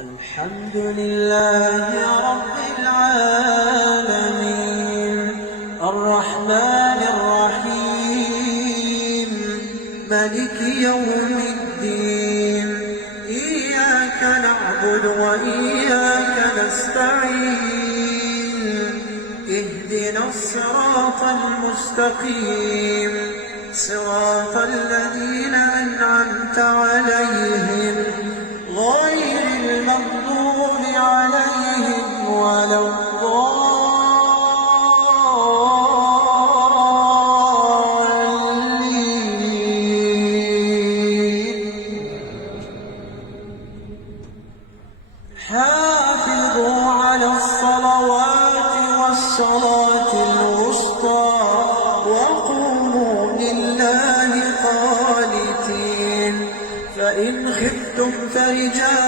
الحمد لله رب العالمين الرحمن الرحيم مالك يوم الدين إياك نعبد وإياك نستعين اهدنا الصراط المستقيم صراط الذين أنعمت عليهم غير المغضوب عليهم ولا الضالين. حافظوا على الصلوات والصلاة الوسطى وقوموا لله قانتين. فإن خفتم فرجالا